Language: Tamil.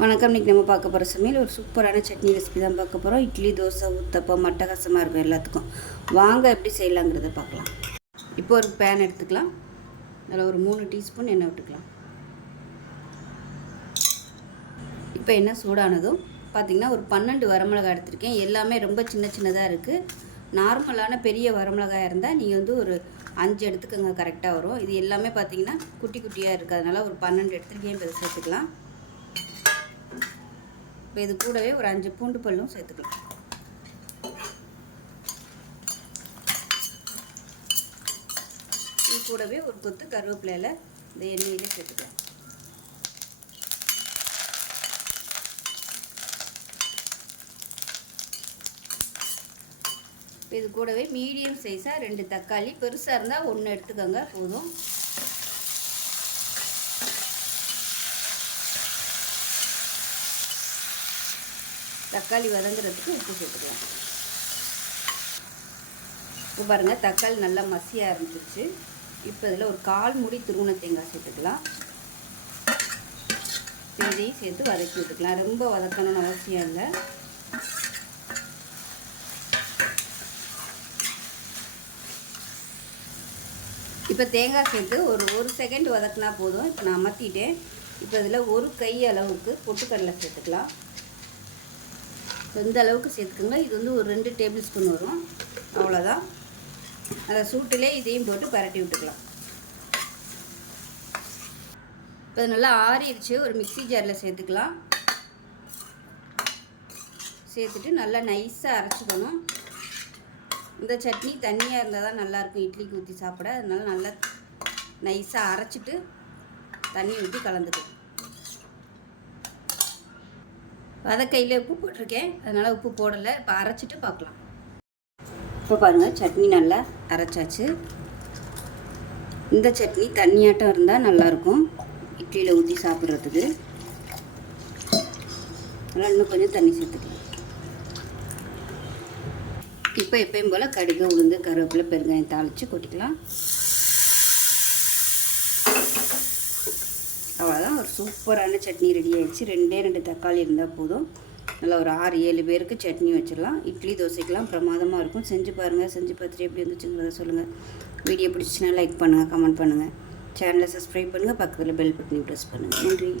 வணக்கம். இன்றைக்கி நம்ம பார்க்க போகிற சமையல் ஒரு சூப்பரான சட்னி ரெசிபி தான் பார்க்க போகிறோம். இட்லி, தோசை, ஊத்தப்பம் அட்டகாசமாக இருக்கும் எல்லாத்துக்கும். வாங்க எப்படி செய்யலாங்கிறத பார்க்கலாம். இப்போ ஒரு பேன் எடுத்துக்கலாம். அதில் ஒரு 3 டீஸ்பூன் எண்ணெய் விட்டுக்கலாம். இப்போ எண்ணெய் சூடானதும் பார்த்திங்கன்னா ஒரு 12 வரமிளகாய் எடுத்திருக்கேன். எல்லாமே ரொம்ப சின்ன சின்னதாக இருக்குது. நார்மலான பெரிய வரமிளகாயாக இருந்தால் நீங்கள் ஒரு 5 எடுத்துக்கோங்க, கரெக்டாக வரும். இது எல்லாமே பார்த்திங்கன்னா குட்டி குட்டியாக இருக்குது. அதனால் ஒரு 12 எடுத்துருக்கேன். இப்போ இதை சேர்த்துக்கலாம். இப்போ இது கூடவே ஒரு 5 பூண்டு பல்லும் சேர்த்துக்கலாம். இது கூடவே ஒரு கொத்து கருவேப்பிலையில் இந்த எண்ணெயில் சேர்த்துக்கலாம். இப்போ இது கூடவே மீடியம் சைஸாக 2 தக்காளி, பெருசாக இருந்தால் 1 எடுத்துக்கோங்க போதும். தக்காளி வதங்குறதுக்கு உப்பு சேர்த்துக்கலாம். இப்போ பாருங்கள், தக்காளி நல்லா மசிய ஆரம்பிச்சிருச்சு. இப்போ இதில் ஒரு 1/4 மூடி துருவன தேங்காய் சேர்த்துக்கலாம். இதையும் சேர்த்து வதக்கி விட்டுக்கலாம். ரொம்ப வதக்கணும்னு அவசியம் இல்லை. இப்போ தேங்காய் சேர்த்து ஒரு செகண்ட் வதக்கினா போதும். இப்போ நான் அமர்த்திட்டேன். இப்போ இதில் ஒரு கை அளவுக்கு பொட்டுக்கடலை சேர்த்துக்கலாம். இந்த அளவுக்கு சேர்த்துக்கோங்க. இது ஒரு 2 டேபிள் ஸ்பூன் வரும், அவ்வளோதான். அதை சூட்டிலே இதையும் போட்டு பரட்டி விட்டுக்கலாம். இப்போ இது நல்லா ஆறிடுச்சு. ஒரு மிக்ஸி ஜாரில் சேர்த்துக்கலாம். சேர்த்துட்டு நல்லா நைஸாக அரைச்சிக்கணும். இந்த சட்னி தண்ணியாக இருந்தால் தான் நல்லாயிருக்கும் இட்லிக்கு ஊற்றி சாப்பிட. அதனால நல்லா நைஸாக அரைச்சிட்டு தண்ணி ஊற்றி கலந்துக்கணும். வதக்கையில் உப்பு போட்டிருக்கேன், அதனால் உப்பு போடலை. இப்போ அரைச்சிட்டு பார்க்கலாம். இப்போ பாருங்கள், சட்னி நல்லா அரைச்சாச்சு. இந்த சட்னி தண்ணியாட்டம் இருந்தால் நல்லாயிருக்கும் இட்லியில் ஊற்றி சாப்பிட்றதுக்கு. அதனால் இன்னும் கொஞ்சம் தண்ணி சேர்த்துக்கலாம். இப்போ எப்பயும் போல் கடுகு, உளுந்து, கருவேப்பிலை, பெருங்காயம் தாளித்து கொட்டிக்கலாம். அவ்வளோதான், ஒரு சூப்பரான சட்னி ரெடி ஆகிடுச்சு. 2 தக்காளி இருந்தால் போதும். நல்லா ஒரு 6-7 பேருக்கு சட்னி வச்சிடலாம். இட்லி, தோசைக்கெலாம் பிரமாதமாக இருக்கும். செஞ்சு பாருங்கள். செஞ்சு பார்த்துட்டு எப்படி இருந்துச்சுங்கிறத சொல்லுங்கள். வீடியோ பிடிச்சிச்சின்னா லைக் பண்ணுங்கள், கமெண்ட் பண்ணுங்கள். சேனலை சப்ஸ்கிரைப் பண்ணுங்கள். பக்கத்தில் பெல் பட்டனை ப்ரெஸ் பண்ணுங்கள். நன்றி.